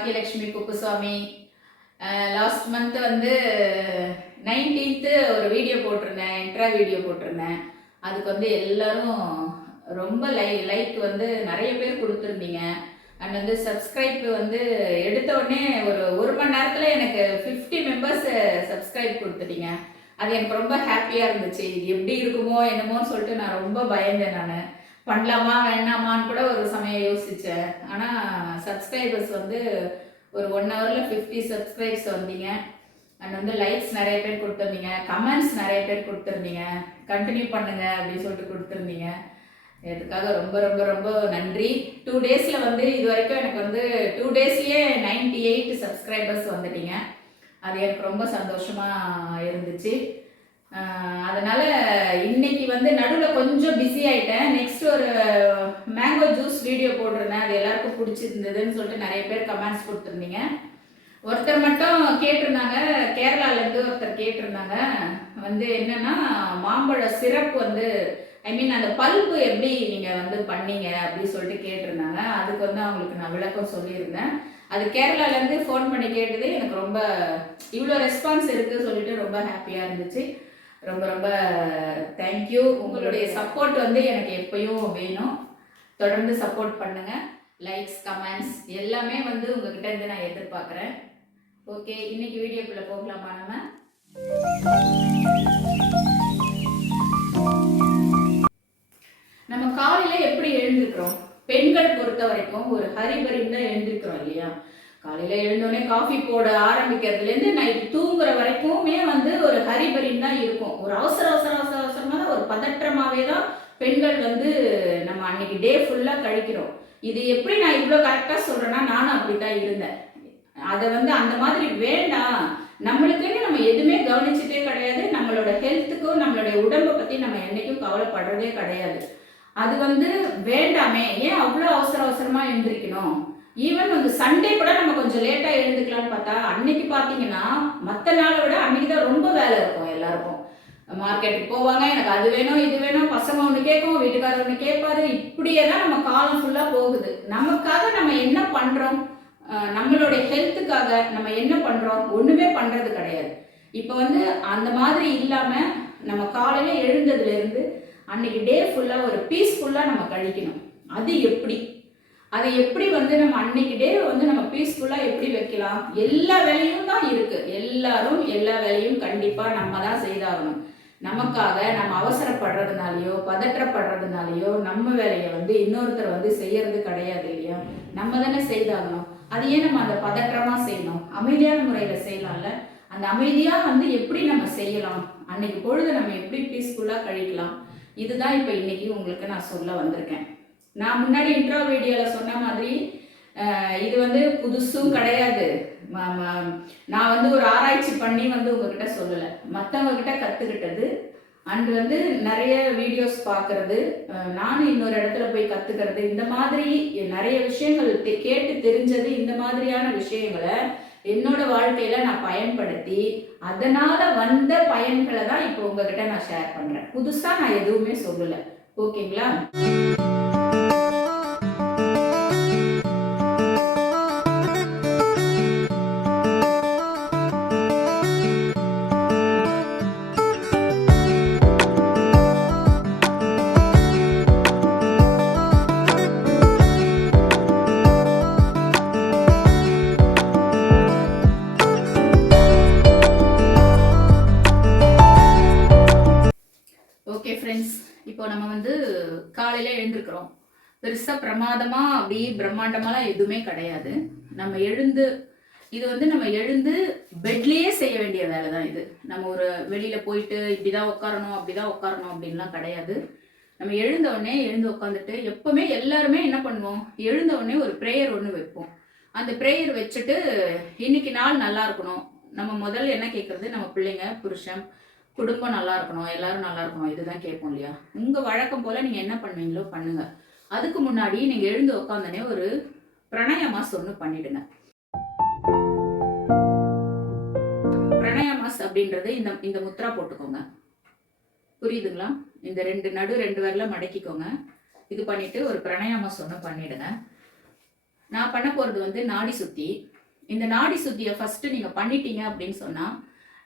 Baakiyalakshmi Kuppusamy last month வந்து nineteenth ஒரு video போட்டிருந்தேன் இன்ட்ரா வீடியோ போட்டிருந்தேன். அதுக்கு வந்து எல்லாரும் ரொம்ப லை லைக் வந்து நிறைய பேர் கொடுத்துருந்தீங்க. அண்ட் வந்து சப்ஸ்கிரைப் வந்து எடுத்த உடனே ஒரு ஒரு மணி நேரத்தில் எனக்கு ஃபிஃப்டி மெம்பர்ஸ் சப்ஸ்கிரைப் கொடுத்துட்டீங்க. அது எனக்கு ரொம்ப ஹாப்பியாக இருந்துச்சு. இது எப்படி இருக்குமோ என்னமோன்னு சொல்லிட்டு நான் ரொம்ப பயந்தேன் நான். பண்ணலாமா வேண்டாமான்னு கூட ஒரு சமயம் யோசித்தேன் ஆனால் சப்ஸ்கிரைபர்ஸ் வந்து ஒரு ஒன் ஹவரில் ஃபிஃப்டி சப்ஸ்கிரைப்ஸ் வந்தீங்க. அண்ட் வந்து லைக்ஸ் நிறைய பேர் கொடுத்துருந்தீங்க. கமெண்ட்ஸ் நிறைய பேர் கொடுத்துருந்தீங்க. கண்டினியூ பண்ணுங்க அப்படின்னு சொல்லிட்டு கொடுத்துருந்தீங்க. இதுக்காக ரொம்ப ரொம்ப ரொம்ப நன்றி. டூ டேஸில் வந்து இது வரைக்கும் எனக்கு வந்து டூ டேஸ்லேயே நைன்டி எயிட் சப்ஸ்கிரைபர்ஸ் வந்துட்டீங்க. அது எனக்கு ரொம்ப சந்தோஷமாக இருந்துச்சு. அதனால இன்னைக்கு வந்து நடுவில் கொஞ்சம் பிஸி ஆயிட்டேன். நெக்ஸ்ட் ஒரு மேங்கோ ஜூஸ் வீடியோ போட்டிருந்தேன். அது எல்லாருக்கும் பிடிச்சிருந்ததுன்னு சொல்லிட்டு நிறைய பேர் கமெண்ட்ஸ் கொடுத்துருந்தீங்க ஒருத்தர் மட்டும் கேட்டிருந்தாங்க. கேரளாலேருந்து ஒருத்தர் கேட்டிருந்தாங்க. வந்து என்னன்னா மாம்பழ சிறப்பு வந்து ஐ மீன் அந்த பல்பு எப்படி நீங்கள் வந்து பண்ணீங்க அப்படின்னு சொல்லிட்டு கேட்டிருந்தாங்க. அதுக்கு வந்து அவங்களுக்கு நான் விளக்கம் சொல்லியிருந்தேன். அது கேரளாலேருந்து ஃபோன் பண்ணி கேட்டது எனக்கு ரொம்ப இவ்வளோ ரெஸ்பான்ஸ் இருக்குது சொல்லிட்டு ரொம்ப ஹாப்பியாக இருந்துச்சு. ரொம்ப ரொம்ப தேங்க்யூ உங்களுடைய சப்போர்ட் வந்து எனக்கு எப்பயும் வேணும். தொடர்ந்து சப்போர்ட் பண்ணுங்க. லைக்ஸ் கமெண்ட்ஸ் எல்லாமே வந்து உங்ககிட்ட இருந்து நான் எதிர்பார்க்குறேன். ஓகே இன்னைக்கு வீடியோக்குள்ளே போகலாமா நம்ம? நம்ம காலையில் எப்படி எழுந்திருக்கிறோம்? பெண்கள் பொறுத்த வரைக்கும் ஒரு ஹரிபரின்னு தான் எழுந்திருக்கிறோம் இல்லையா? காலையில் எழுந்தோடனே காஃபி போட ஆரம்பிக்கிறதுலேருந்து நைட் தூங்குற வரைக்குமே வந்து ஒரு ஹரிபரின் தான் இருக்கும். ஒரு அவசர அவசர அவசர அவசரமாக ஒரு பதற்றமாகவே தான் பெண்கள் வந்து நம்ம அன்னைக்கு டே ஃபுல்லாக கழிக்கிறோம். இது எப்படி நான் இவ்வளோ கரெக்டாக சொல்கிறேன்னா நானும் அப்படி தான் இருந்தேன். அதை வந்து அந்த மாதிரி வேண்டாம். நம்மளுக்குன்னு நம்ம எதுவுமே கவனிச்சுட்டே கிடையாது. நம்மளோட ஹெல்த்துக்கும் நம்மளுடைய உடம்பை பற்றி நம்ம என்னைக்கும் கவலைப்படுறதே கிடையாது. அது வந்து வேண்டாமே. ஏன் அவ்வளோ அவசர அவசரமாக எழுந்திரிக்கணும் ஈவன் வந்து சண்டே கூட நம்ம கொஞ்சம் லேட்டாக எழுந்துக்கலாம்னு பார்த்தா அன்னைக்கு பார்த்தீங்கன்னா மற்ற நாளை விட அன்னைக்கு தான் ரொம்ப வேலை இருக்கும் எல்லாருக்கும். மார்க்கெட்டுக்கு போவாங்க எனக்கு அது வேணும் இது வேணும் பசங்க ஒன்று கேட்கும் வீட்டுக்காரர் ஒன்று கேட்பாரு இப்படியே தான் நம்ம காலம் ஃபுல்லாக போகுது. நமக்காக நம்ம என்ன பண்ணுறோம் நம்மளுடைய ஹெல்த்துக்காக நம்ம என்ன பண்ணுறோம் ஒன்றுமே பண்ணுறது கிடையாது. இப்போ வந்து அந்த மாதிரி இல்லாமல் நம்ம காலையில் எழுந்ததுலேருந்து அன்னைக்கு டே ஃபுல்லாக ஒரு பீஸ்ஃபுல்லாக நம்ம கழிக்கணும். அது எப்படி? அதை எப்படி வந்து நம்ம அன்னைக்கு டே வந்து நம்ம பீஸ்ஃபுல்லாக எப்படி வைக்கலாம்? எல்லா வேலையும் தான் இருக்குது எல்லாரும் எல்லா வேலையும் கண்டிப்பாக நம்ம தான் செய்தாகணும். நமக்காக நம்ம அவசரப்படுறதுனாலையோ பதற்றப்படுறதுனாலையோ நம்ம வேலையை வந்து இன்னொருத்தர் வந்து செய்யறது கிடையாது இல்லையா? நம்ம தானே செய்தாகணும். அது ஏன் நம்ம அந்த பதற்றமாக செய்யணும்? அமைதியான முறையில் செய்யலாம்ல? அந்த அமைதியாக வந்து எப்படி நம்ம செய்யலாம்? அன்னைக்கு பொழுது நம்ம எப்படி பீஸ்ஃபுல்லாக கழிக்கலாம்? இதுதான் இப்போ இன்னைக்கு உங்களுக்கு நான் சொல்ல வந்திருக்கேன். நான் முன்னாடி இன்ட்ரோ வீடியோவில் சொன்ன மாதிரி இது வந்து புதுசும் கிடையாது. நான் வந்து ஒரு ஆராய்ச்சி பண்ணி வந்து உங்ககிட்ட சொல்லலை. மற்றவங்க கிட்ட கற்றுக்கிட்டது அண்ட் வந்து நிறைய வீடியோஸ் பார்க்கறது நானும் இன்னொரு இடத்துல போய் கற்றுக்கிறது இந்த மாதிரி நிறைய விஷயங்கள் கேட்டு தெரிஞ்சது இந்த மாதிரியான விஷயங்களை என்னோட வாழ்க்கையில நான் பயன்படுத்தி அதனால வந்த பயன்களை தான் இப்போ உங்ககிட்ட நான் ஷேர் பண்றேன். புதுசா நான் எதுவுமே சொல்லலை. ஓகேங்களா பெருசாக பிரமாதமாக அப்படி பிரம்மாண்டமாலாம் எதுவுமே கிடையாது. நம்ம எழுந்து இது வந்து நம்ம எழுந்து பெட்லேயே செய்ய வேண்டிய வேலை தான் இது. நம்ம ஒரு வெளியில் போயிட்டு இப்படி தான் உட்காரணும் அப்படி தான் உட்காரணும் அப்படின்லாம் கிடையாது. நம்ம எழுந்த உடனே எழுந்து உட்காந்துட்டு எப்போவுமே எல்லாருமே என்ன பண்ணுவோம்? எழுந்த உடனே ஒரு ப்ரேயர் ஒன்று வைப்போம். அந்த ப்ரேயர் வச்சுட்டு இன்னைக்கு நாள் நல்லா இருக்கணும். நம்ம முதல்ல என்ன கேட்குறது நம்ம பிள்ளைங்க புருஷன் குடும்பம் நல்லா இருக்கணும் எல்லாரும் நல்லா இருக்கணும் இதுதான் கேட்போம் இல்லையா? உங்கள் வழக்கம் போல் நீங்கள் என்ன பண்ணுவீங்களோ பண்ணுங்கள் அதுக்கு முன்னாடி நீங்க எழுந்து உக்காந்தனே ஒரு பிரணயமாஸ் ஒன்று பண்ணிடுங்க. பிரணயமாஸ் அப்படின்றது இந்த இந்த முத்ரா போட்டுக்கோங்க. புரியுதுங்களா? இந்த ரெண்டு நடு ரெண்டு வரல மடக்கிக்கோங்க. இது பண்ணிட்டு ஒரு பிரணயமாஸ் ஒன்று பண்ணிடுங்க. நான் பண்ண போகிறது வந்து நாடி சுத்தி. இந்த நாடி சுத்தியை ஃபர்ஸ்ட் நீங்கள் பண்ணிட்டீங்க அப்படின்னு சொன்னால்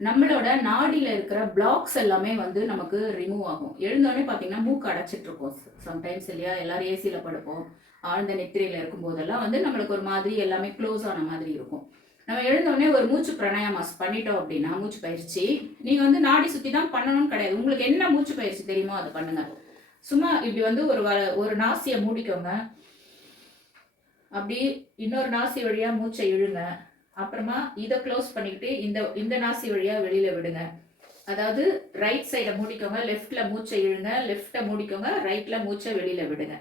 நம்மளோட நாடியில் இருக்கிற பிளாக்ஸ் எல்லாமே வந்து நமக்கு ரிமூவ் ஆகும். எழுந்தோடனே பார்த்தீங்கன்னா மூக்கு அடைச்சிட்டு இருக்கோம். சம்டைம்ஸ் இல்லையா? எல்லாரும் ஏசியில் படுப்போம். ஆழ்ந்த நெத்திரையில் இருக்கும் போதெல்லாம் வந்து நம்மளுக்கு ஒரு மாதிரி எல்லாமே க்ளோஸ் ஆன மாதிரி இருக்கும். நம்ம எழுந்தோடனே ஒரு மூச்சு பிராணாயாமாஸ் பண்ணிட்டோம் அப்படின்னா மூச்சு பயிற்சி நீங்கள் வந்து நாடி சுற்றி தான் பண்ணணும்னு கிடையாது. உங்களுக்கு என்ன மூச்சு பயிற்சி தெரியுமோ அதை பண்ணுங்க. சும்மா இப்படி வந்து ஒரு வ- ஒரு நாசியை மூடிக்கோங்க. அப்படி இன்னொரு நாசி வழியாக மூச்சை இழுங்க. அப்புறமா இதை க்ளோஸ் பண்ணிக்கிட்டு இந்த இந்த நாசி வழியா வெளியில விடுங்க. அதாவது ரைட் சைடை மூடிக்கோங்க லெஃப்ட்ல மூச்சை இழுங்க லெஃப்டை மூடிக்கோங்க ரைட்ல மூச்சை வெளியில விடுங்க.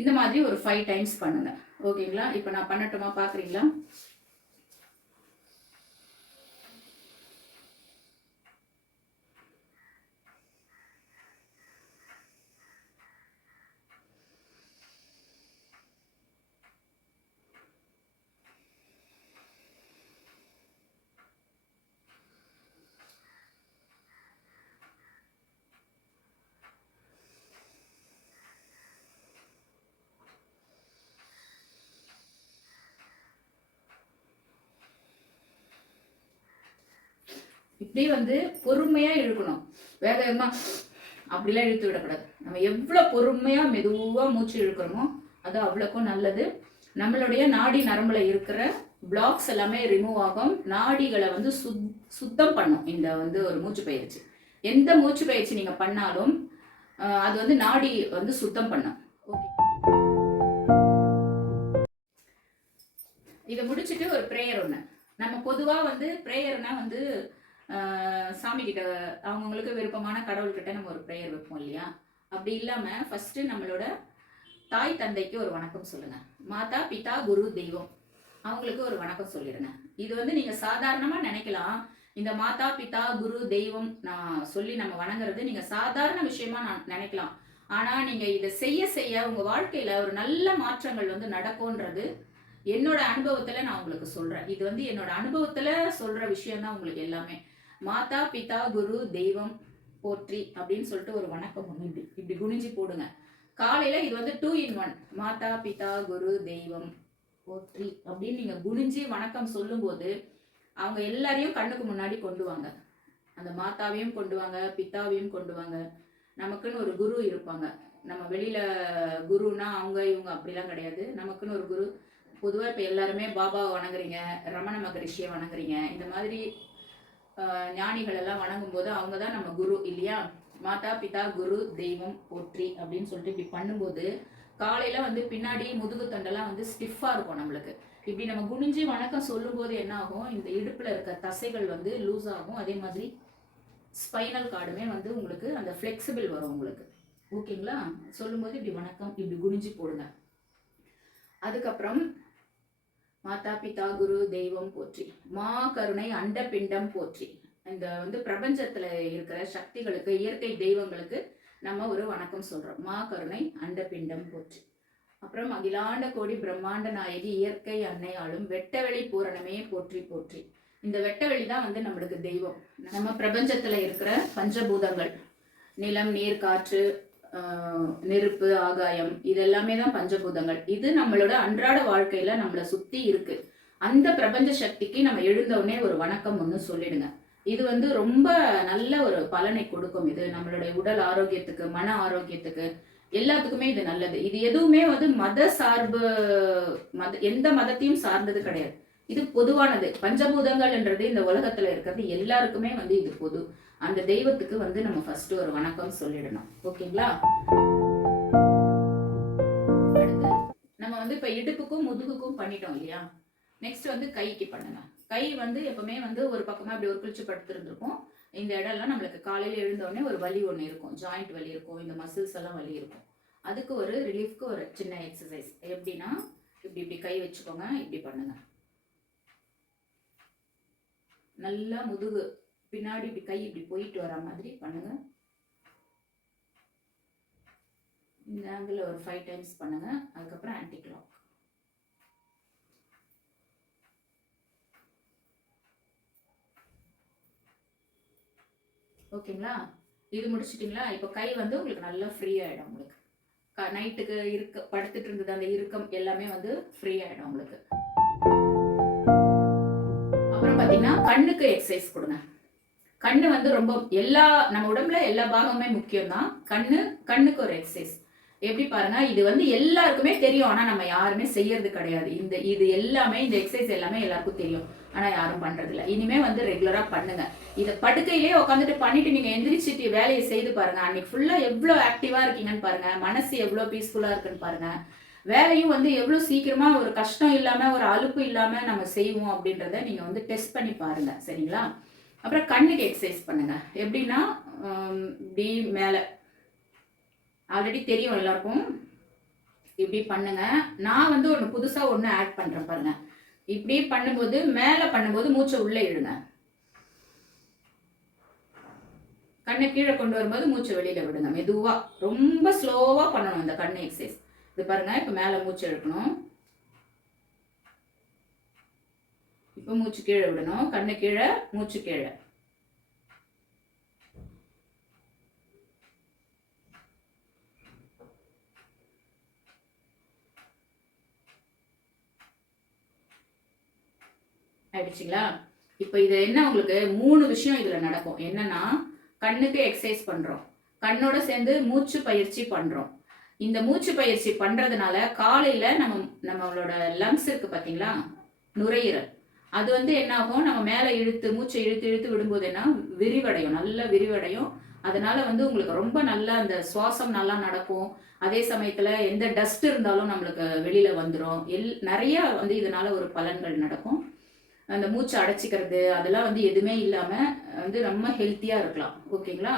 இந்த மாதிரி ஒரு ஃபைவ் டைம்ஸ் பண்ணுங்க. ஓகேங்களா இப்போ நான் பண்ணட்டுமா? பாக்குறீங்களா? இப்படி வந்து பொறுமையா இழுக்கணும். வேக வேகமா அப்படிலாம் இழுத்து விடக்கூடாது. நம்ம எவ்வளோ பொறுமையா மெதுவா மூச்சு இழுக்கிறோமோ அது அவ்வளோக்கும் நல்லது. நம்மளுடைய நாடி நரம்புல இருக்கிற பிளாக்ஸ் எல்லாமே ரிமூவ் ஆகும். நாடிகளை வந்து சுத் சுத்தம் பண்ணும் இந்த வந்து ஒரு மூச்சு பயிற்சி. எந்த மூச்சு பயிற்சி நீங்க பண்ணாலும் அது வந்து நாடி வந்து சுத்தம் பண்ணும். ஓகே இதை முடிச்சுட்டு ஒரு ப்ரேயர் ஒன்று நம்ம பொதுவாக வந்து ப்ரேயர்னா வந்து சாமி கிட்ட அவங்கவுங்களுக்கு விருப்பமான கடவுள்கிட்ட நம்ம ஒரு ப்ரேயர் வைப்போம் இல்லையா? அப்படி இல்லாமல் ஃபஸ்ட்டு நம்மளோட தாய் தந்தைக்கு ஒரு வணக்கம் சொல்லுங்கள் மாதா பிதா குரு தெய்வம். அவங்களுக்கு ஒரு வணக்கம் சொல்லிடுங்க. இது வந்து நீங்கள் சாதாரணமாக நினைக்கலாம். இந்த மாதா பிதா குரு தெய்வம் நான் சொல்லி நம்ம வணங்குறது நீங்கள் சாதாரண விஷயமா நான் நினைக்கலாம். ஆனால் நீங்கள் இதை செய்ய செய்ய உங்கள் வாழ்க்கையில் ஒரு நல்ல மாற்றங்கள் வந்து நடக்கும்ன்றது என்னோட அனுபவத்தில் நான் உங்களுக்கு சொல்கிறேன் இது வந்து என்னோட அனுபவத்தில் சொல்கிற விஷயம் தான் உங்களுக்கு எல்லாமே. மாதா பிதா குரு தெய்வம் போற்றி அப்படின்னு சொல்லிட்டு ஒரு வணக்கம் ஒன்று இப்படி இப்படி குனிஞ்சு போடுங்க. காலையில இது வந்து டூ இன் ஒன் மாதா பிதா குரு தெய்வம் போற்றி அப்படின்னு நீங்க குனிஞ்சு வணக்கம் சொல்லும்போது அவங்க எல்லாரையும் கண்ணுக்கு முன்னாடி கொண்டு வாங்க. அந்த மாதாவையும் கொண்டு வாங்க பித்தாவையும் கொண்டு வாங்க. நமக்குன்னு ஒரு குரு இருப்பாங்க. நம்ம வெளியில குருன்னா அவங்க இவங்க அப்படிலாம் கிடையாது. நமக்குன்னு ஒரு குரு. பொதுவாக இப்போ எல்லாருமே பாபாவை வணங்குறீங்க ரமண மகரிஷியை வணங்குறீங்க. இந்த மாதிரி ஞானிகள் எல்லாம் வணங்கும் போது அவங்க தான் நம்ம குரு இல்லையா? மாதா பிதா குரு தெய்வம் போற்றி அப்படின்னு சொல்லிட்டு இப்படி பண்ணும்போது காலையில வந்து பின்னாடி முதுகு தண்டெல்லாம் வந்து ஸ்டிஃபா இருக்கும் நம்மளுக்கு. இப்படி நம்ம குனிஞ்சு வணக்கம் சொல்லும்போது என்ன ஆகும் இந்த இடுப்புல இருக்க தசைகள் வந்து லூஸ் ஆகும். அதே மாதிரி ஸ்பைனல் கார்டுமே வந்து உங்களுக்கு அந்த ஃப்ளெக்சிபிள் வரும் உங்களுக்கு. ஓகேங்களா சொல்லும்போது இப்படி வணக்கம் இப்படி குனிஞ்சு போடுங்க. அதுக்கப்புறம் மாதா பிதா குரு தெய்வம் போற்றி. மா கருணை அண்ட பிண்டம் போற்றி. இந்த வந்து பிரபஞ்சத்துல இருக்கிற சக்திகளுக்கு இயற்கை தெய்வங்களுக்கு நம்ம ஒரு வணக்கம் சொல்றோம். மா கருணை அண்ட பிண்டம் போற்றி. அப்புறம் அகிலாண்ட கோடி பிரம்மாண்ட நாயகி இயற்கை அன்னையாலும் வெட்டவெளி பூரணமே போற்றி போற்றி. இந்த வெட்டவெளி தான் வந்து நம்மளுக்கு தெய்வம். நம்ம பிரபஞ்சத்துல இருக்கிற பஞ்சபூதங்கள். நிலம் நீர் காற்று நெருப்பு ஆகாயம் இது எல்லாமே தான் பஞ்சபூதங்கள். இது நம்மளோட அன்றாட வாழ்க்கையில நம்மளை சுத்தி இருக்கு. அந்த பிரபஞ்ச சக்திக்கு நம்ம எழுந்தவுடனே ஒரு வணக்கம் ஒன்று சொல்லிடுங்க. இது வந்து ரொம்ப நல்ல ஒரு பலனை கொடுக்கும் இது. நம்மளுடைய உடல் ஆரோக்கியத்துக்கு மன ஆரோக்கியத்துக்கு எல்லாத்துக்குமே இது நல்லது. இது எதுவுமே வந்து மத சார்பு மத எந்த மதத்தையும் சார்ந்தது கிடையாது. இது பொதுவானது. பஞ்சபூதங்கள்ன்றது இந்த உலகத்துல இருக்கிறது. எல்லாருக்குமே வந்து இது பொது. அந்த தெய்வத்துக்கு வந்து நம்ம ஃபர்ஸ்ட் ஒரு வணக்கம் சொல்லிடணும். ஓகேங்களா? அடுத்து நம்ம வந்து இப்ப இடுப்புக்கும் முதுகுக்கும் பண்ணிட்டோம் இல்லையா? நெக்ஸ்ட் வந்து கைக்கு பண்ணுங்க. கை வந்து எப்பவுமே வந்து ஒரு பக்கமா இப்படி ஒரு குளிச்சு படுத்திருந்திருக்கும். இந்த இடம்லாம் நம்மளுக்கு காலையில எழுந்தோடனே ஒரு வலி ஒன்று இருக்கும். ஜாயிண்ட் வலி இருக்கும். இந்த மசில்ஸ் எல்லாம் வலி இருக்கும். அதுக்கு ஒரு ரிலீஃப்க்கு ஒரு சின்ன எக்ஸசைஸ் எப்படின்னா இப்படி இப்படி கை வச்சுக்கோங்க. இப்படி பண்ணுங்க. நல்லா முதுகு பின்னாடி இப்படி கை இப்படி போயிட்டு வர மாதிரி பண்ணுங்க. இந்த ஆங்கிள் ஒரு ஃபைவ் டைம்ஸ் பண்ணுங்க. அதுக்கப்புறம் ஆன்டி கிளாக் ஓகேங்களா? இது முடிச்சிட்டிங்களா? இப்போ கை வந்து உங்களுக்கு நல்லா ஃப்ரீ ஆகிடும் உங்களுக்கு. நைட்டுக்கு இருக்க படுத்துட்டு இருந்தது அந்த இறுக்கம் எல்லாமே வந்து ஃப்ரீ ஆகிடும் உங்களுக்கு. அப்புறம் பார்த்தீங்கன்னா கண்ணுக்கு எக்ஸசைஸ் கொடுங்க. கண்ணு வந்து ரொம்ப எல்லா நம்ம உடம்புல எல்லா பாகமுமே முக்கியம் தான் கண்ணு கண்ணுக்கு ஒரு எக்ஸசைஸ் எப்படி பாருங்க இது வந்து எல்லாருக்குமே தெரியும். ஆனா நம்ம யாருமே செய்யறது கிடையாது. இந்த இது எல்லாமே இந்த எக்ஸசைஸ் எல்லாமே எல்லாருக்கும் தெரியும். ஆனா யாரும் பண்றது இல்லை இனிமே வந்து ரெகுலரா பண்ணுங்க. இதை படுக்கையிலே உட்காந்துட்டு பண்ணிட்டு நீங்க எந்திரிச்சிட்டு வேலையை செய்து பாருங்க. அன்னைக்கு ஃபுல்லா எவ்வளவு ஆக்டிவா இருக்கீங்கன்னு பாருங்க. மனசு எவ்வளவு பீஸ்ஃபுல்லா இருக்குன்னு பாருங்க. வேலையும் வந்து எவ்வளவு சீக்கிரமா ஒரு கஷ்டம் இல்லாம ஒரு அலுப்பு இல்லாம நம்ம செய்வோம் அப்படின்றத நீங்க வந்து டெஸ்ட் பண்ணி பாருங்க. சரிங்களா? அப்புறம் கண்ணுக்கு எக்ஸசைஸ் பண்ணுங்க. எப்படின்னா இப்படி மேலே. ஆல்ரெடி தெரியும் எல்லாருக்கும். இப்படி பண்ணுங்க. நான் வந்து ஒன்று புதுசாக ஒன்று ஆட் பண்ணுறேன் பாருங்க. இப்படி பண்ணும்போது மேலே பண்ணும்போது மூச்சை உள்ளே இழுங்க. கண்ணை கீழே கொண்டு வரும்போது மூச்சை வெளியில் விடுங்க. மெதுவாக ரொம்ப ஸ்லோவாக பண்ணணும் இந்த கண் எக்ஸசைஸ் இது பாருங்க இப்போ மேலே மூச்சு இழுக்கணும். இப்போ மூச்சு கீழே விடணும். கண்ணு கீழே மூச்சு கீழே. ஆயிடுச்சுங்களா? இப்போ இது என்ன உங்களுக்கு? மூணு விஷயம் இதில் நடக்கும். என்னன்னா கண்ணுக்கு எக்ஸசைஸ் பண்ணுறோம் கண்ணோட சேர்ந்து மூச்சு பயிற்சி பண்ணுறோம் இந்த மூச்சு பயிற்சி பண்ணுறதுனால காலையில் நம்ம நம்மளோட லங்ஸ் இருக்கு பார்த்தீங்களா நுரையீரல். அது வந்து என்ன ஆகும் நம்ம மேலே இழுத்து மூச்சை இழுத்து இழுத்து விடும்போது என்ன? விரிவடையும் நல்லா விரிவடையும். அதனால வந்து உங்களுக்கு ரொம்ப நல்லா அந்த சுவாசம் நல்லா நடக்கும். அதே சமயத்தில் எந்த டஸ்ட் இருந்தாலும் நம்மளுக்கு வெளியில் வந்துடும் எல் நிறைய வந்து இதனால ஒரு பலன்கள் நடக்கும். அந்த மூச்சை அடைச்சிக்கிறது அதெல்லாம் வந்து எதுவுமே இல்லாமல் வந்து ரொம்ப ஹெல்த்தியாக இருக்கலாம். ஓகேங்களா?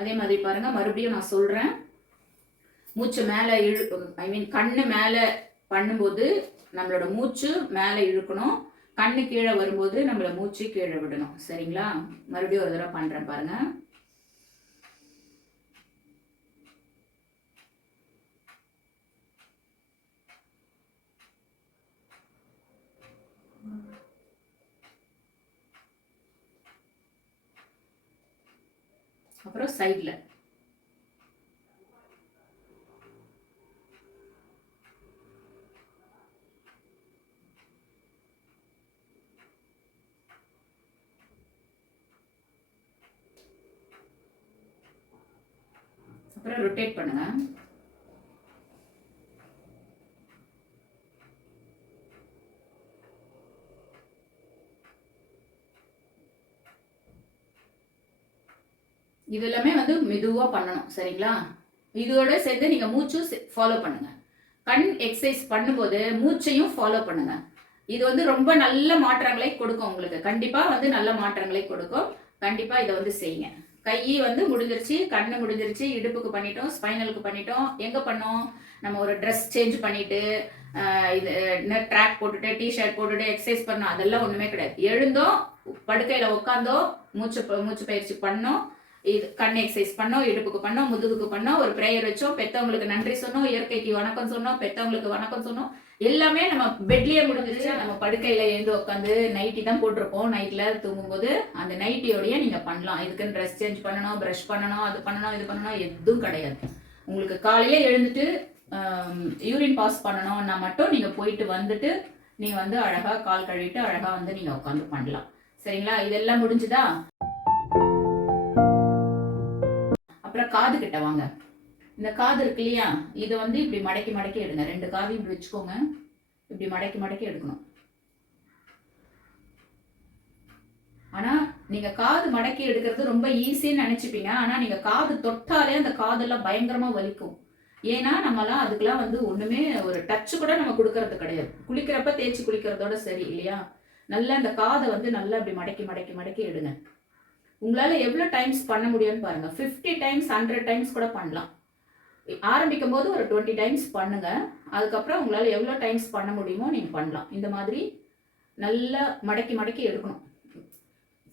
அதே மாதிரி பாருங்க மறுபடியும் நான் சொல்கிறேன் மூச்சு மேலே இழு ஐ மீன் கண்ணு மேலே பண்ணும்போது நம்மளோட மூச்சு மேலே இழுக்கணும். கண்ணு கீழே வரும்போது நம்மள மூச்சு கீழே விடணும். சரிங்களா? மறுபடியும் ஒரு தடவை பண்ணுறேன் பாருங்க. அப்புறம் சைடில் அப்புறம் ரொட்டேட் பண்ணுங்க. இது எல்லாமே வந்து மெதுவாக பண்ணணும் சரிங்களா? இதோட சேர்த்து நீங்கள் மூச்சும் ஃபாலோ பண்ணுங்க. கண் எக்ஸசைஸ் பண்ணும்போது மூச்சையும் ஃபாலோ பண்ணுங்க. இது வந்து ரொம்ப நல்ல மாற்றங்களை கொடுக்கும் உங்களுக்கு. கண்டிப்பாக வந்து நல்ல மாற்றங்களை கொடுக்கும். கண்டிப்பாக இதை வந்து செய்யுங்க. கை வந்து முடிஞ்சிருச்சு கண்ணு முடிஞ்சிருச்சு இடுப்புக்கு பண்ணிட்டோம் ஸ்பைனலுக்கு பண்ணிட்டோம். எங்கே பண்ணோம்? நம்ம ஒரு ட்ரெஸ் சேஞ்ச் பண்ணிட்டு இது இது ட்ராக் போட்டுட்டு டிஷர்ட் போட்டுட்டு எக்ஸசைஸ் பண்ணோம். அதெல்லாம் ஒன்றுமே கிடையாது. எழுந்தோம் படுக்கையில் உட்காந்தோம் மூச்சு ப- மூச்சு பயிற்சி பண்ணோம். இது கண் எக்ஸசைஸ் பண்ணோம் இடுப்புக்கு பண்ணோம் முதுகுக்கு பண்ணோம் ஒரு ப்ரேயர் வச்சோம் பெத்தவங்களுக்கு நன்றி சொன்னோம் இயற்கைக்கு வணக்கம் சொன்னோம் பெத்தவங்களுக்கு வணக்கம் சொன்னோம் எல்லாமே நம்ம பெட்லயே முடிஞ்சிருச்சு. நம்ம படுக்கையில எழுந்து உட்காந்து நைட்டி தான் போட்டிருப்போம். நைட்ல தூங்கும்போது அந்த நைட்டியோடய நீங்க பண்ணலாம். இதுக்குன்னு ட்ரெஸ் சேஞ்ச் பண்ணணும் ப்ரஷ் பண்ணணும் அது பண்ணணும் இது பண்ணணும் எதுவும் கிடையாது. உங்களுக்கு காலையில எழுந்துட்டு யூரின் பாஸ் பண்ணணும்னா மட்டும் நீங்க போயிட்டு வந்துட்டு நீங்க வந்து அழகா கால் கழுவிட்டு அழகா வந்து நீங்க உட்காந்து பண்ணலாம். சரிங்களா? இதெல்லாம் முடிஞ்சுதா? அப்புறம் காது கிட்ட வாங்க. இந்த காது இருக்கு இல்லையா? இதை வந்து இப்படி மடக்கி மடக்கி எடுங்க. ரெண்டு காதையும் இப்படி வச்சுக்கோங்க. இப்படி மடக்கி மடக்கி எடுக்கணும். ஆனா நீங்க காது மடக்கி எடுக்கிறது ரொம்ப ஈஸின்னு நினைச்சுப்பீங்க. ஆனா நீங்க காது தொட்டாலே அந்த காதெல்லாம் பயங்கரமா வலிக்கும். ஏன்னா நம்மலாம் அதுக்கெல்லாம் வந்து ஒண்ணுமே ஒரு டச் கூட நம்ம கொடுக்கறது கிடையாது. குளிக்கிறப்ப தேய்ச்சி குளிக்கிறதோட சரி இல்லையா? நல்லா அந்த காதை வந்து நல்லா இப்படி மடக்கி மடக்கி மடக்கி எடுங்க. உங்களால் எவ்வளோ டைம்ஸ் பண்ண முடியும்னு பாருங்கள் ஃபிஃப்டி டைம்ஸ் ஹண்ட்ரட் டைம்ஸ் கூட பண்ணலாம். ஆரம்பிக்கும் போது ஒரு டுவெண்ட்டி டைம்ஸ் பண்ணுங்கள் அதுக்கப்புறம் உங்களால் எவ்வளோ டைம்ஸ் பண்ண முடியுமோ நீங்கள் பண்ணலாம். இந்த மாதிரி நல்லா மடக்கி மடக்கி எடுக்கணும்.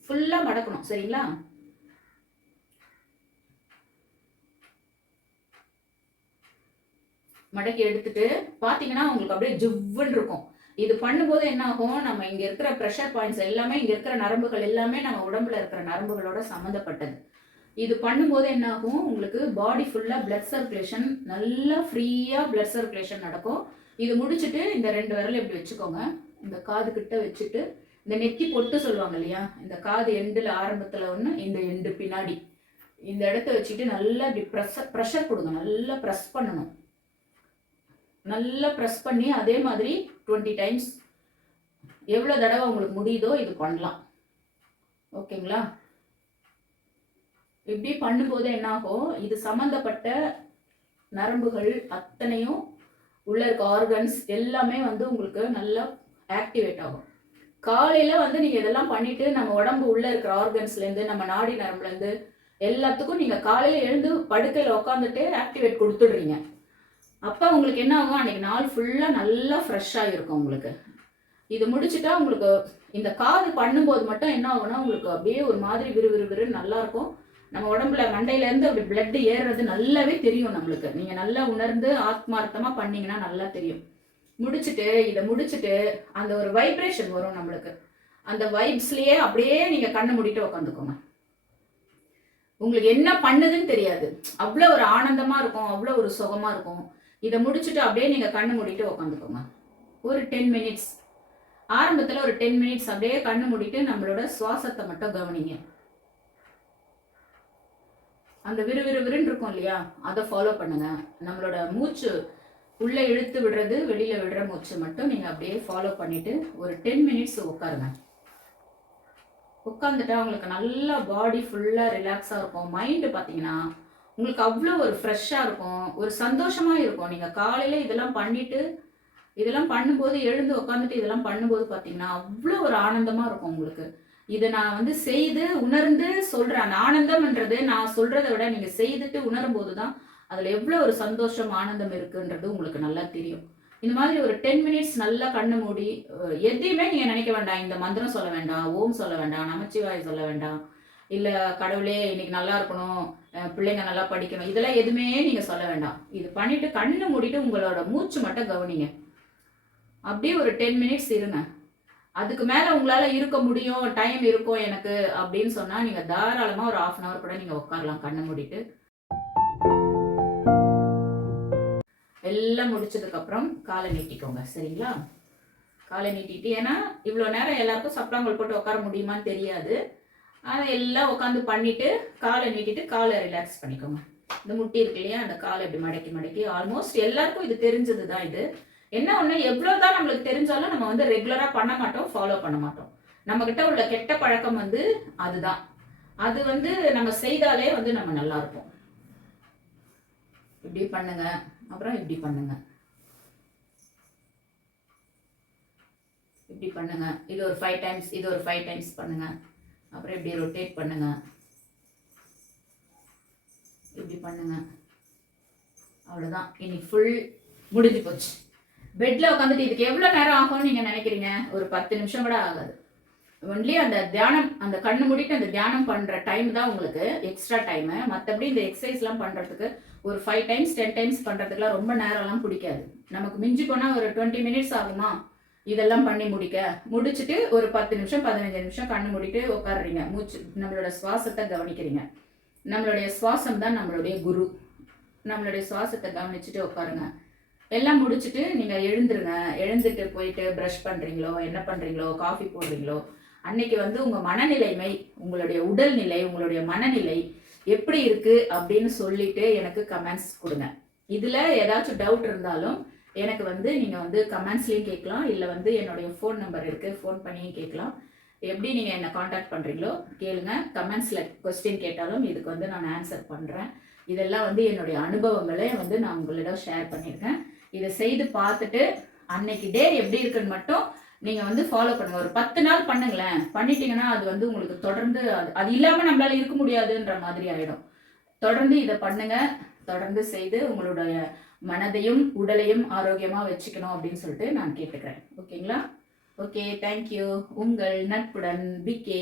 ஃபுல்லாக மடக்கணும். சரிங்களா? மடக்கி எடுத்துட்டு பார்த்தீங்கன்னா உங்களுக்கு அப்படியே ஜுவ்வுன்னு இருக்கும். இது பண்ணும்போது என்ன ஆகும் நம்ம இங்க இருக்கிற ப்ரெஷர் பாயிண்ட்ஸ் எல்லாமே இங்க இருக்கிற நரம்புகள் எல்லாமே நம்ம உடம்புல இருக்கிற நரம்புகளோட சம்மந்தப்பட்டது. இது பண்ணும்போது என்ன ஆகும் உங்களுக்கு பாடி ஃபுல்லாக பிளட் சர்க்குலேஷன் நல்லா ஃப்ரீயாக பிளட் சர்க்குலேஷன் நடக்கும். இது முடிச்சுட்டு இந்த ரெண்டு விரல் இப்படி வச்சுக்கோங்க. இந்த காது கிட்ட வச்சுட்டு இந்த நெத்தி பொட்டு சொல்லுவாங்க இல்லையா? இந்த காது எண்டில் ஆரம்பத்தில் ஒன்று இந்த எண்டு பின்னாடி. இந்த இடத்த வச்சுட்டு நல்லா இப்படி ப்ரெஷர் ப்ரெஷர் கொடுங்க. நல்லா ப்ரெஸ் பண்ணணும். நல்லா ப்ரெஸ் பண்ணி அதே மாதிரி டுவெண்ட்டி டைம்ஸ் எவ்வளோ தடவை உங்களுக்கு முடியுதோ இது பண்ணலாம். ஓகேங்களா? இப்படி பண்ணும்போது என்னாகும்? இது சம்மந்தப்பட்ட நரம்புகள் அத்தனையும் உள்ள இருக்க ஆர்கன்ஸ் எல்லாமே வந்து உங்களுக்கு நல்லா ஆக்டிவேட் ஆகும். காலையில் வந்து நீங்கள் இதெல்லாம் பண்ணிவிட்டு நம்ம உடம்பு உள்ளே இருக்கிற ஆர்கன்ஸ்லேருந்து நம்ம நாடி நரம்புலேருந்து எல்லாத்துக்கும் நீங்கள் காலையில் எழுந்து படுக்கையில் உட்காந்துட்டு ஆக்டிவேட் கொடுத்துடுறீங்க. அப்போ உங்களுக்கு என்ன ஆகும்? அன்றைக்கி நாள் ஃபுல்லாக நல்லா ஃப்ரெஷ்ஷாக இருக்கும் உங்களுக்கு. இது முடிச்சுட்டா உங்களுக்கு இந்த காது பண்ணும்போது மட்டும் என்ன ஆகும்னா உங்களுக்கு அப்படியே ஒரு மாதிரி விறுவிறுவிறுன்னு நல்லாயிருக்கும் நம்ம உடம்புல மண்டையிலேருந்து அப்படி பிளட் ஏறுறது நல்லாவே தெரியும் நம்மளுக்கு. நீங்கள் நல்லா உணர்ந்து ஆத்மார்த்தமாக பண்ணீங்கன்னா நல்லா தெரியும். முடிச்சுட்டு இதை முடிச்சுட்டு அந்த ஒரு வைப்ரேஷன் வரும் நம்மளுக்கு. அந்த வைப்ஸ்லேயே அப்படியே நீங்கள் கண்ணை மூடிட்டு உட்காந்துக்கோங்க உங்களுக்கு என்ன பண்ணுதுன்னு தெரியாது. அவ்வளோ ஒரு ஆனந்தமாக இருக்கும் அவ்வளோ ஒரு சுகமாக இருக்கும். இதை முடிச்சுட்டு அப்படியே நீங்கள் கண்ணு மூடிட்டு உட்காந்துக்கோங்க ஒரு டென் மினிட்ஸ் ஆரம்பத்தில் ஒரு டென் மினிட்ஸ் அப்படியே கண்ணு மூடிட்டு நம்மளோட சுவாசத்தை மட்டும் கவனிங்க. அந்த விறுவிறுவிறுன்னு இருக்கும் இல்லையா? அதை ஃபாலோ பண்ணுங்க. நம்மளோட மூச்சு உள்ளே இழுத்து விடுறது வெளியில் விடுற மூச்சு மட்டும் நீங்கள் அப்படியே ஃபாலோ பண்ணிட்டு ஒரு டென் மினிட்ஸ் உட்காருங்க. உட்காந்துட்டா உங்களுக்கு நல்லா பாடி ஃபுல்லாக ரிலாக்ஸாக இருக்கும். மைண்டு பார்த்தீங்கன்னா உங்களுக்கு அவ்வளோ ஒரு ஃப்ரெஷ்ஷாக இருக்கும். ஒரு சந்தோஷமாக இருக்கும். நீங்கள் காலையில் இதெல்லாம் பண்ணிவிட்டு இதெல்லாம் பண்ணும்போது எழுந்து உட்காந்துட்டு இதெல்லாம் பண்ணும்போது பார்த்தீங்கன்னா அவ்வளோ ஒரு ஆனந்தமாக இருக்கும் உங்களுக்கு. இதை நான் வந்து செய்து உணர்ந்து சொல்கிறேன் அந்த ஆனந்தம்ன்றது நான் சொல்கிறத விட நீங்கள் செய்துட்டு உணரும் போது தான் அதில் எவ்வளோ ஒரு சந்தோஷம் ஆனந்தம் இருக்குன்றது உங்களுக்கு நல்லா தெரியும். இந்த மாதிரி ஒரு டென் மினிட்ஸ் நல்லா கண்ணு மூடி எதையுமே நீங்கள் நினைக்க வேண்டாம். இந்த மந்திரம் சொல்ல வேண்டாம் ஓம் சொல்ல வேண்டாம் நமச்சிவாய் சொல்ல வேண்டாம். இல்லை கடவுளே இன்னைக்கு நல்லா இருக்கணும் பிள்ளைங்க நல்லா படிக்கணும் இதெல்லாம் எதுவுமே நீங்கள் சொல்ல வேண்டாம். இது பண்ணிட்டு கண்ணு மூடிட்டு உங்களோட மூச்சு மட்டும் கவனிங்க. அப்படியே ஒரு டென் மினிட்ஸ் இருங்க. அதுக்கு மேலே உங்களால் இருக்க முடியும் டைம் இருக்கும் எனக்கு அப்படின்னு சொன்னால் நீங்கள் தாராளமாக ஒரு ஆஃப் அன் ஹவர் கூட நீங்கள் உட்காரலாம் கண்ணை மூடிட்டு. எல்லாம் முடிச்சதுக்கப்புறம் காலை நீட்டிக்கோங்க சரிங்களா? காலை நீட்டிட்டு ஏன்னா இவ்வளோ நேரம் எல்லாருக்கும் சப்ளாங்கல் போட்டு உட்கார முடியுமான்னு தெரியாது. அதை எல்லாம் உட்காந்து பண்ணிட்டு காலை நீட்டிட்டு காலை ரிலாக்ஸ் பண்ணிக்கோங்க. இந்த முட்டி இருக்கு இல்லையா அந்த காலை இப்படி மடக்கி மடக்கி ஆல்மோஸ்ட் எல்லாருக்கும் இது தெரிஞ்சது தான் இது. என்ன ஒன்று எவ்வளோ தான் நம்மளுக்கு தெரிஞ்சாலும் நம்ம வந்து ரெகுலராக பண்ண மாட்டோம் ஃபாலோ பண்ண மாட்டோம். நம்மக்கிட்ட உள்ள கெட்ட பழக்கம் வந்து அதுதான். அது வந்து நம்ம செய்தாலே வந்து நம்ம நல்லா இருப்போம். இப்படி பண்ணுங்க அப்புறம் இப்படி பண்ணுங்க. இப்படி பண்ணுங்க. இது ஒரு ஃபைவ் டைம்ஸ் இது ஒரு ஃபைவ் டைம்ஸ் பண்ணுங்க. அப்புறம் இப்படி ரொட்டேட் பண்ணுங்க. இப்படி பண்ணுங்க. அவ்வளோதான் இன்னைக்கு ஃபுல் முடிஞ்சு போச்சு. பெட்ல உட்காந்துட்டு இதுக்கு எவ்வளோ நேரம் ஆகும்னு நீங்க நினைக்கிறீங்க? ஒரு பத்து நிமிஷம் கூட ஆகாது. ஒன்லி அந்த தியானம் அந்த கண்ணு மூடிட்டு அந்த தியானம் பண்ற டைம் தான் உங்களுக்கு எக்ஸ்ட்ரா டைம் மற்றபடி இந்த எக்ஸசைஸ்லாம் பண்றதுக்கு ஒரு ஃபைவ் டைம்ஸ் டென் டைம்ஸ் பண்றதுக்குலாம் ரொம்ப நேரம்லாம் பிடிக்காது. நமக்கு மிஞ்சி போனா ஒரு டுவெண்ட்டி மினிட்ஸ் ஆகுமா? இதெல்லாம் பண்ணி முடிக்க. முடிச்சுட்டு ஒரு பத்து நிமிஷம் பதினஞ்சு நிமிஷம் கண்ணு மூடிட்டு உட்காடுறீங்க மூச்சு நம்மளோட சுவாசத்தை கவனிக்கிறீங்க. நம்மளுடைய சுவாசம் தான் நம்மளுடைய குரு. நம்மளுடைய சுவாசத்தை கவனிச்சுட்டு உட்காருங்க எல்லாம் முடிச்சுட்டு நீங்க எழுந்துருங்க. எழுந்துட்டு போயிட்டு ப்ரஷ் பண்றீங்களோ என்ன பண்றீங்களோ காஃபி போடுறீங்களோ அன்னைக்கு வந்து உங்க மனநிலைமை உங்களுடைய உடல்நிலை உங்களுடைய மனநிலை எப்படி இருக்கு அப்படின்னு சொல்லிட்டு எனக்கு கமெண்ட்ஸ் கொடுங்க. இதுல ஏதாச்சும் டவுட் இருந்தாலும் எனக்கு வந்து நீங்கள் வந்து கமெண்ட்ஸ்லேயும் கேட்கலாம். இல்லை வந்து என்னுடைய ஃபோன் நம்பர் இருக்குது ஃபோன் பண்ணியும் கேட்கலாம். எப்படி நீங்கள் என்னை காண்டாக்ட் பண்ணுறீங்களோ கேளுங்க. கமெண்ட்ஸில் கொஸ்டின் கேட்டாலும் இதுக்கு வந்து நான் ஆன்சர் பண்ணுறேன் இதெல்லாம் வந்து என்னுடைய அனுபவங்களை வந்து நான் உங்களிடம் ஷேர் பண்ணியிருக்கேன். இதை செய்து பார்த்துட்டு அன்னைக்கு டே எப்படி இருக்குன்னு மட்டும் நீங்கள் வந்து ஃபாலோ பண்ணுங்கள் ஒரு பத்து நாள் பண்ணுங்களேன். பண்ணிட்டீங்கன்னா அது வந்து உங்களுக்கு தொடர்ந்து அது அது இல்லாமல் நம்மளால் இருக்க முடியாதுன்ற மாதிரி ஆகிடும் தொடர்ந்து இதை பண்ணுங்கள் தொடர்ந்து செய்து உங்களுடைய மனதையும் உடலையும் ஆரோக்கியமாக வச்சுக்கணும் அப்படின்னு சொல்லிட்டு நான் கேட்டுக்கிறேன். ஓகேங்களா? ஓகே தேங்க்யூ உங்கள் நட்புடன் பிகே